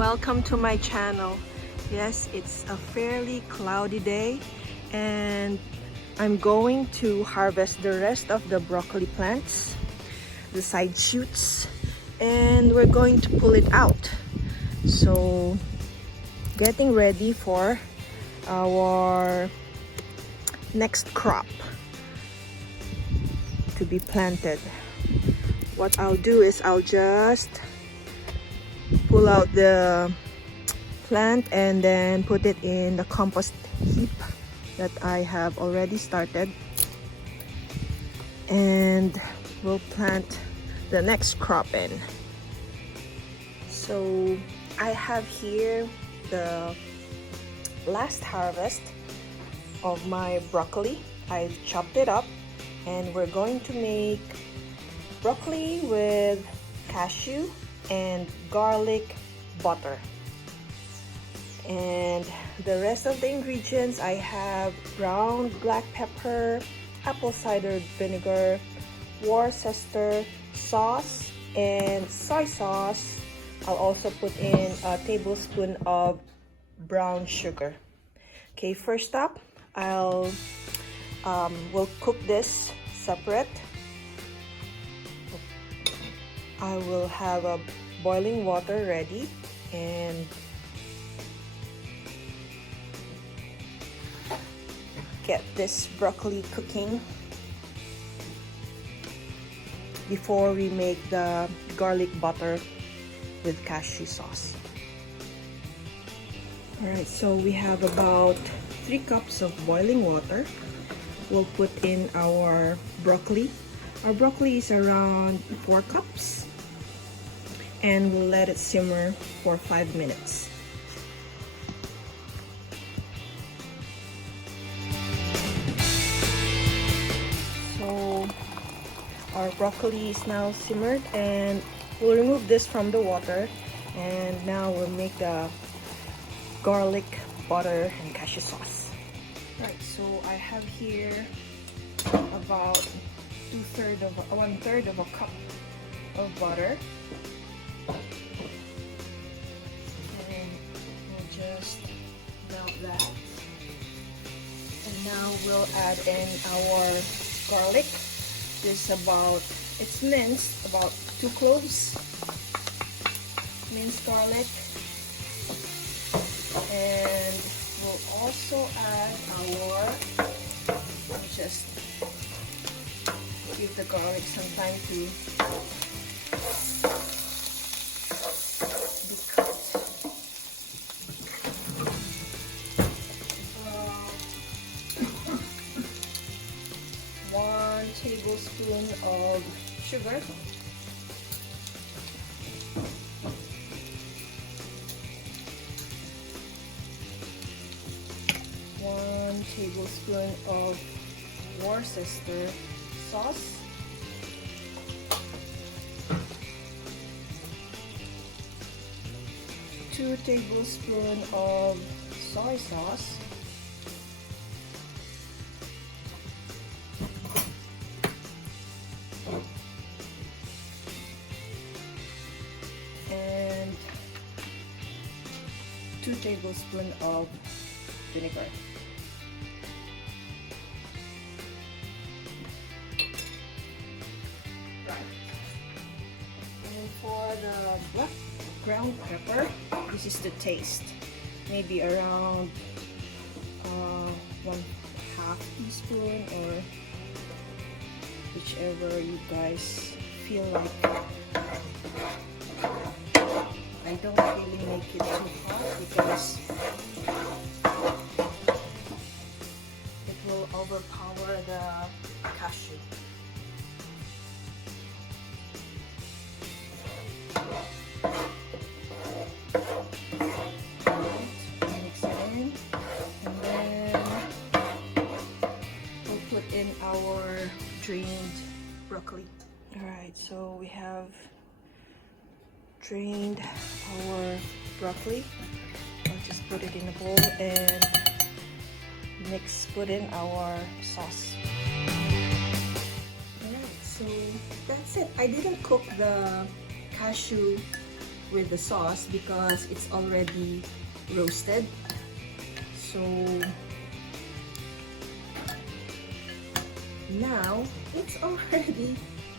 Welcome to my channel. Yes, it's a fairly cloudy day and I'm going to harvest the rest of the broccoli plants, the side shoots, and we're going to pull it out. So getting ready for our next crop to be planted. What I'll do is I'll just pull out the plant and then put it in the compost heap that I have already started, and we'll plant the next crop in. So I have here the last harvest of my broccoli. I've chopped it up and we're going to make broccoli with cashew and garlic butter. And the rest of the ingredients, I have ground black pepper, apple cider vinegar, Worcester sauce, and soy sauce. I'll also put in a tablespoon of brown sugar. Okay, first up, we'll cook this separate. I will have a boiling water ready and get this broccoli cooking before we make the garlic butter with cashew sauce. Alright, so we have about 3 cups of boiling water. We'll put in our broccoli. Our broccoli is around 4 cups. And we'll let it simmer for 5 minutes. So our broccoli is now simmered and we'll remove this from the water, and now we'll make the garlic butter and cashew sauce. Right, so I have here about 1/3 of a cup of butter. Just melt that, and now we'll add in our garlic. It's minced, about 2 cloves minced garlic, and we'll also add just give the garlic some time to be cut. 1 tablespoon of sugar, 1 tablespoon of Worcester sauce, 2 tablespoons of soy sauce, and 2 tablespoons of vinegar. And for the black ground pepper, this is the taste. Maybe around 1/2 teaspoon, or whichever you guys feel like. I don't really make it too hot because it will overpower the cashew. Mix it in, and then we'll put in our drained broccoli. Alright, so we have drained our broccoli. I'll just put it in a bowl and put in our sauce. Alright, so that's it. I didn't cook the cashew with the sauce because it's already roasted. So now it's all ready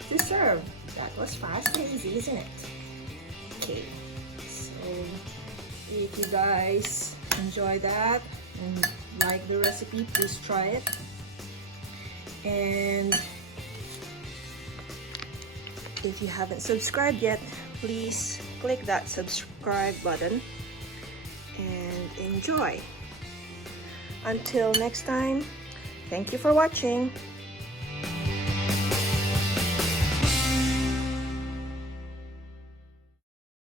to serve. That was fast and easy, isn't it? Okay, so if you guys enjoy that and like the recipe, please try it. And if you haven't subscribed yet, please click that subscribe button and enjoy. Until next time, thank you for watching.